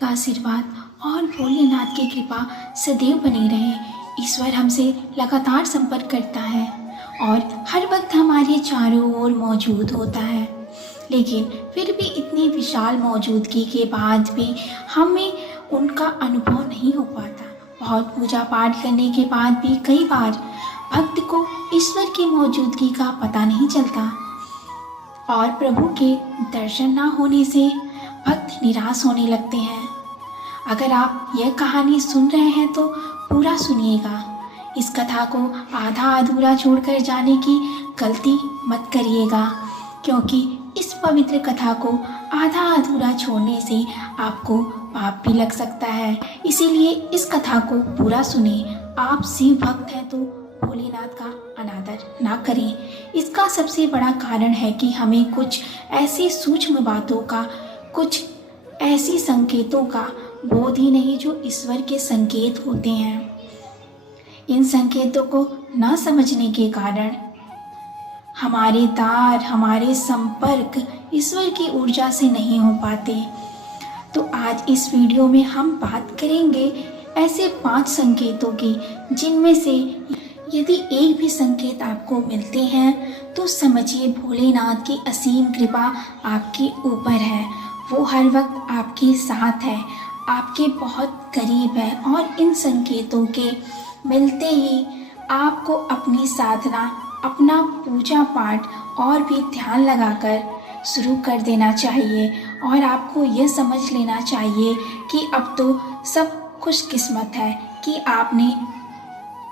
का आशीर्वाद और भोलेनाथ की कृपा सदैव बनी रहे। ईश्वर हमसे लगातार संपर्क करता है और हर वक्त हमारे चारों ओर मौजूद होता है, लेकिन फिर भी इतनी विशाल मौजूदगी के बाद भी हमें उनका अनुभव नहीं हो पाता। बहुत पूजा पाठ करने के बाद भी कई बार भक्त को ईश्वर की मौजूदगी का पता नहीं चलता और प्रभु के दर्शन न होने से भक्त निराश होने लगते हैं। अगर आप यह कहानी सुन रहे हैं तो पूरा सुनिएगा। इस कथा को आधा अधूरा छोड़कर जाने की गलती मत करिएगा, क्योंकि इस पवित्र कथा को आधा अधूरा छोड़ने से आपको पाप भी लग सकता है। इसीलिए इस कथा को पूरा सुने। आप शिव भक्त हैं तो भोलेनाथ का अनादर ना करें। इसका सबसे बड़ा कारण है कि हमें कुछ ऐसी सूक्ष्म बातों का, कुछ ऐसी संकेतों का बोध ही नहीं जो ईश्वर के संकेत होते हैं। इन संकेतों को न समझने के कारण हमारे तार, हमारे संपर्क ईश्वर की ऊर्जा से नहीं हो पाते। तो आज इस वीडियो में हम बात करेंगे ऐसे 5 संकेतों की, जिनमें से यदि एक भी संकेत आपको मिलते हैं तो समझिए भोलेनाथ की असीम कृपा आपके ऊपर है। वो हर वक्त आपके साथ है, आपके बहुत करीब है और इन संकेतों के मिलते ही आपको अपनी साधना, अपना पूजा पाठ और भी ध्यान लगाकर शुरू कर देना चाहिए और आपको यह समझ लेना चाहिए कि अब तो सब खुशकिस्मत है कि आपने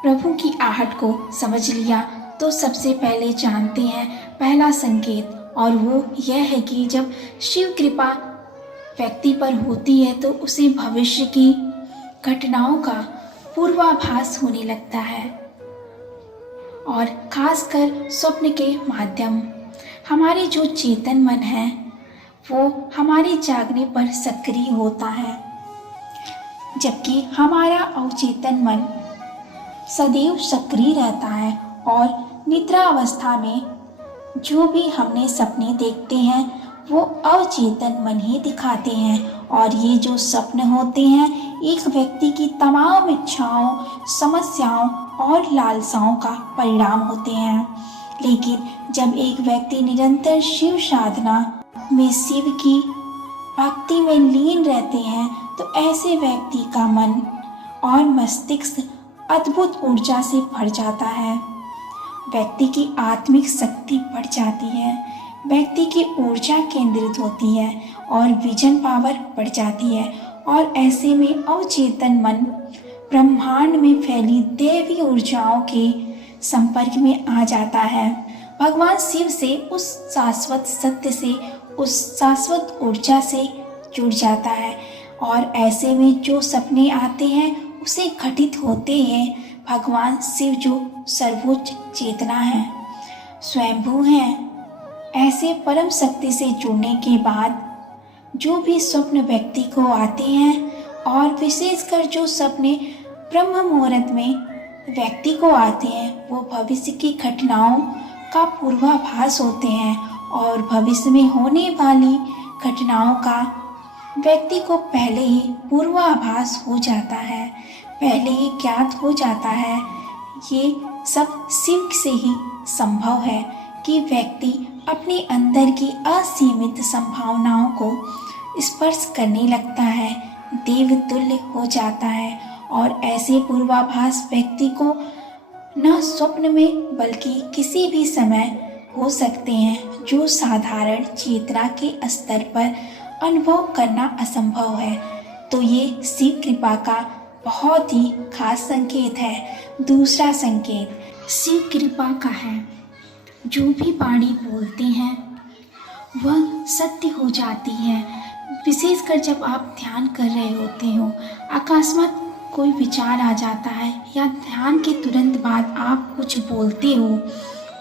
प्रभु की आहट को समझ लिया। तो सबसे पहले जानते हैं पहला संकेत, और वो यह है कि जब शिव कृपा व्यक्ति पर होती है तो उसे भविष्य की घटनाओं का पूर्वाभास होने लगता है और खासकर स्वप्न के माध्यम। हमारे जो चेतन मन है वो हमारे जागने पर सक्रिय होता है, जबकि हमारा अवचेतन मन सदैव सक्रिय रहता है और निद्रा अवस्था में जो भी हमने सपने देखते हैं वो अवचेतन मन ही दिखाते हैं। और ये जो स्वप्न होते हैं एक व्यक्ति की तमाम इच्छाओं, समस्याओं और लालसाओं का परिणाम होते हैं। लेकिन जब एक व्यक्ति निरंतर शिव साधना में, शिव की भक्ति में लीन रहते हैं तो ऐसे व्यक्ति का मन और मस्तिष्क अद्भुत ऊर्जा से भर जाता है। व्यक्ति की आत्मिक शक्ति बढ़ जाती है, व्यक्ति की ऊर्जा केंद्रित होती है और विजन पावर बढ़ जाती है और ऐसे में अवचेतन मन ब्रह्मांड में फैली दैवी ऊर्जाओं के संपर्क में आ जाता है। भगवान शिव से, उस शाश्वत सत्य से, उस शाश्वत ऊर्जा से जुड़ जाता है और ऐसे में जो सपने आते हैं उसे घटित होते हैं भगवान शिव, जो सर्वोच्च चेतना है, स्वयंभू हैं। ऐसे परम शक्ति से जुड़ने के बाद जो भी स्वप्न व्यक्ति को आते हैं और विशेषकर जो सपने ब्रह्म मुहूर्त में व्यक्ति को आते हैं वो भविष्य की घटनाओं का पूर्वाभास होते हैं और भविष्य में होने वाली घटनाओं का व्यक्ति को पहले ही पूर्वाभास हो जाता है, पहले ही ज्ञात हो जाता है। ये सब शिव से ही संभव है कि व्यक्ति अपने अंदर की असीमित संभावनाओं को स्पर्श करने लगता है, देवतुल्य हो जाता है और ऐसे पूर्वाभास व्यक्ति को न स्वप्न में बल्कि किसी भी समय हो सकते हैं, जो साधारण चेतना के स्तर पर अनुभव करना असंभव है। तो ये शिव कृपा का बहुत ही खास संकेत है। दूसरा संकेत शिव कृपा का है, जो भी वाणी बोलते हैं वह सत्य हो जाती है। विशेषकर जब आप ध्यान कर रहे होते हो, अकस्मात कोई विचार आ जाता है या ध्यान के तुरंत बाद आप कुछ बोलते हो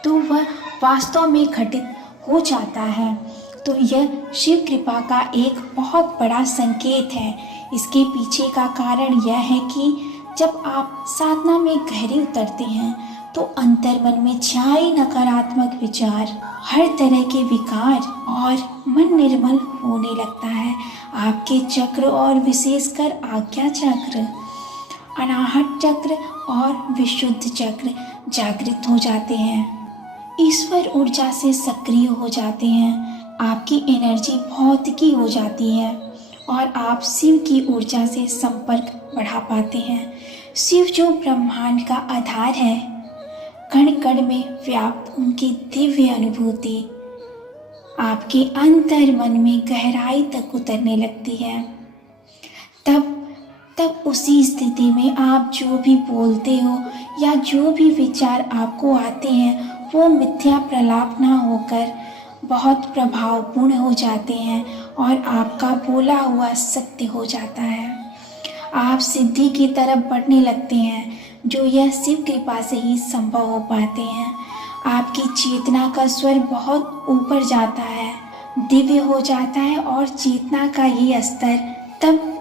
तो वह वास्तव में घटित हो जाता है। तो यह शिव कृपा का एक बहुत बड़ा संकेत है। इसके पीछे का कारण यह है कि जब आप साधना में गहरे उतरते हैं तो अंतर मन में छाए नकारात्मक विचार, हर तरह के विकार और मन निर्मल होने लगता है। आपके चक्र और विशेषकर आज्ञा चक्र, अनाहत चक्र और विशुद्ध चक्र जागृत हो जाते हैं, ईश्वर ऊर्जा से सक्रिय हो जाते हैं। आपकी एनर्जी भौतिकी हो जाती है और आप शिव की ऊर्जा से संपर्क बढ़ा पाते हैं। शिव जो ब्रह्मांड का आधार है, कण कण में व्याप्त उनकी दिव्य अनुभूति आपके अंतर मन में गहराई तक उतरने लगती है। तब उसी स्थिति में आप जो भी बोलते हो या जो भी विचार आपको आते हैं वो मिथ्या प्रलाप ना होकर बहुत प्रभावपूर्ण हो जाते हैं और आपका बोला हुआ सत्य हो जाता है। आप सिद्धि की तरफ बढ़ने लगते हैं, जो यह शिव कृपा से ही संभव हो पाते हैं। आपकी चेतना का स्वर बहुत ऊपर जाता है, दिव्य हो जाता है और चेतना का ये स्तर तब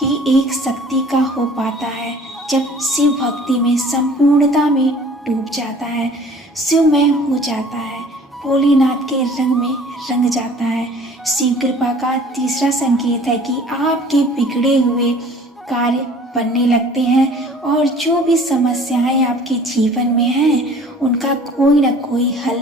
ही एक शक्ति का हो पाता है जब शिव भक्ति में संपूर्णता में डूब जाता है, शिवमय हो जाता है, भोलेनाथ के रंग में रंग जाता है। शिव कृपा का तीसरा संकेत है कि आपके बिगड़े हुए कार्य बनने लगते हैं और जो भी समस्याएं आपके जीवन में हैं उनका कोई ना कोई हल,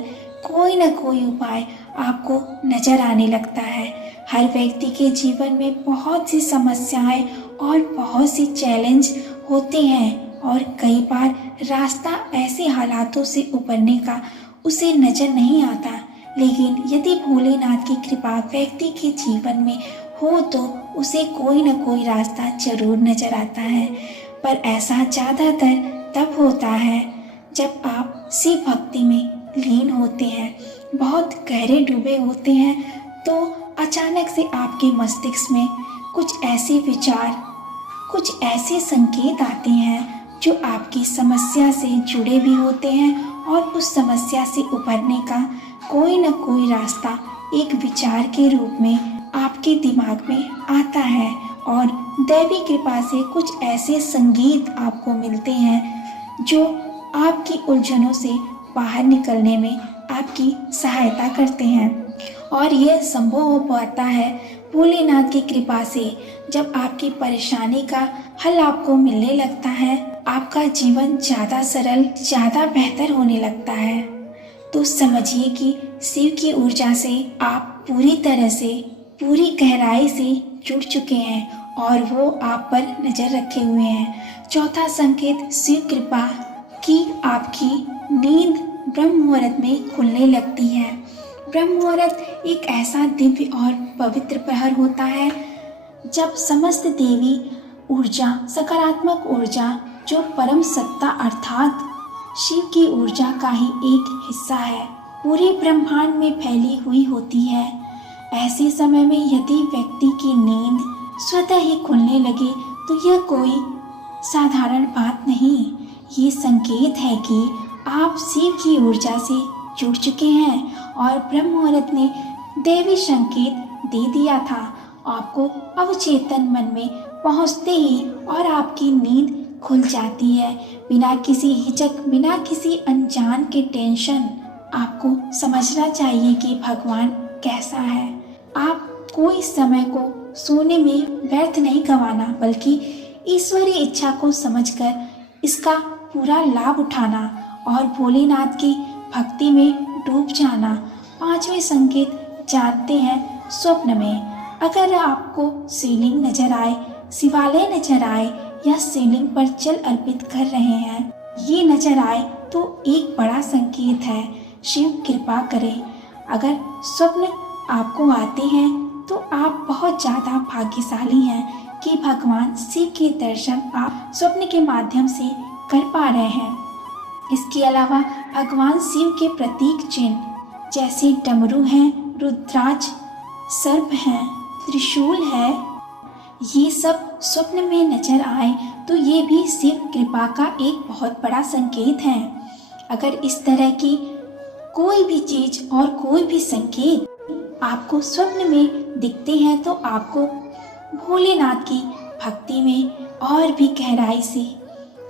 कोई ना कोई उपाय आपको नजर आने लगता है। हर व्यक्ति के जीवन में बहुत सी समस्याएं और बहुत सी चैलेंज होते हैं और कई बार रास्ता ऐसे हालातों से उबरने का उसे नजर नहीं आता, लेकिन यदि भोलेनाथ की कृपा व्यक्ति के जीवन में हो तो उसे कोई न कोई रास्ता जरूर नजर आता है। पर ऐसा ज़्यादातर तब होता है जब आप शिव भक्ति में लीन होते हैं, बहुत गहरे डूबे होते हैं, तो अचानक से आपके मस्तिष्क में कुछ ऐसे विचार, कुछ ऐसे संकेत आते हैं जो आपकी समस्या से जुड़े भी होते हैं और उस समस्या से उबरने का कोई न कोई रास्ता एक विचार के रूप में आपके दिमाग में आता है और दैवी कृपा से कुछ ऐसे संगीत आपको मिलते हैं जो आपकी उलझनों से बाहर निकलने में आपकी सहायता करते हैं। और यह संभव हो पाता है भोलेनाथ की कृपा से। जब आपकी परेशानी का हल आपको मिलने लगता है, आपका जीवन ज़्यादा सरल, ज़्यादा बेहतर होने लगता है। तो समझिए कि शिव की ऊर्जा से आप पूरी तरह से, पूरी गहराई से जुड़ चुके हैं और वो आप पर नज़र रखे हुए हैं। चौथा संकेत शिव कृपा की आपकी नींद ब्रह्म मुहूर्त में खुलने लगती है। ब्रह्म मुहूर्त एक ऐसा दिव्य और पवित्र प्रहर होता है जब समस्त देवी ऊर्जा, सकारात्मक ऊर्जा जो परम सत्ता अर्थात शिव की ऊर्जा का ही एक हिस्सा है, पूरे ब्रह्मांड में फैली हुई होती है। ऐसे समय में यदि व्यक्ति की नींद स्वतः ही खुलने लगे तो यह कोई साधारण बात नहीं, ये संकेत है कि आप शिव की ऊर्जा से जुड़ चुके हैं और ब्रह्म मुहूर्त ने दैवी संकेत दे दिया था आपको अवचेतन मन में पहुंचते ही और आपकी नींद खुल जाती है बिना किसी हिचक, बिना किसी अनजान के टेंशन। आपको समझना चाहिए कि भगवान कैसा है। आप कोई समय को सोने में व्यर्थ नहीं गंवाना, बल्कि ईश्वरीय इच्छा को समझकर इसका पूरा लाभ उठाना और भोलेनाथ की भक्ति में डूब जाना। पांचवें संकेत जानते हैं स्वप्न में। अगर आपको शिवलिंग नजर आए, शिवालय नजर आए या शिवलिंग पर जल अर्पित कर रहे हैं, ये नजर आए तो एक बड़ा संकेत है शिव कृपा करे। अगर स्वप्न आपको आते हैं तो आप बहुत ज़्यादा भाग्यशाली हैं कि भगवान शिव के दर्शन आप स्वप्न के माध्यम से कर पा रहे हैं। इसके अलावा भगवान शिव के प्रतीक चिन्ह जैसे डमरू हैं, रुद्राक्ष, सर्प हैं, त्रिशूल है, ये सब स्वप्न में नजर आए तो ये भी शिव कृपा का एक बहुत बड़ा संकेत है। अगर इस तरह की कोई भी चीज और कोई भी संकेत आपको स्वप्न में दिखते हैं तो आपको भोलेनाथ की भक्ति में और भी गहराई से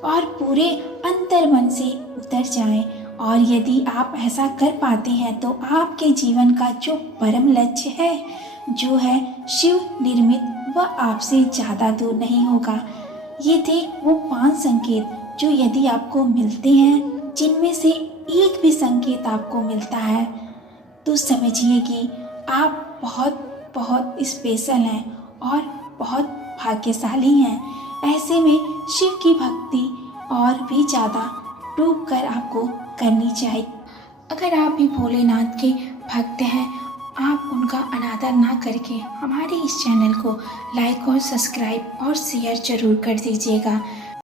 और पूरे अंतर्मन से उतर जाएं। और यदि आप ऐसा कर पाते हैं तो आपके जीवन का जो परम लक्ष्य है, जो है शिव निर्मित, वह आपसे ज़्यादा दूर नहीं होगा। ये थे वो 5 संकेत जो यदि आपको मिलते हैं, जिनमें से एक भी संकेत आपको मिलता है, तो समझिए कि आप बहुत बहुत स्पेशल हैं और बहुत भाग्यशाली हैं। ऐसे में शिव की भक्ति और भी ज़्यादा डूब कर आपको करनी चाहिए। अगर आप भी भोलेनाथ के भक्त हैं, आप उनका अनादर ना करके हमारे इस चैनल को लाइक और सब्सक्राइब और शेयर जरूर कर दीजिएगा।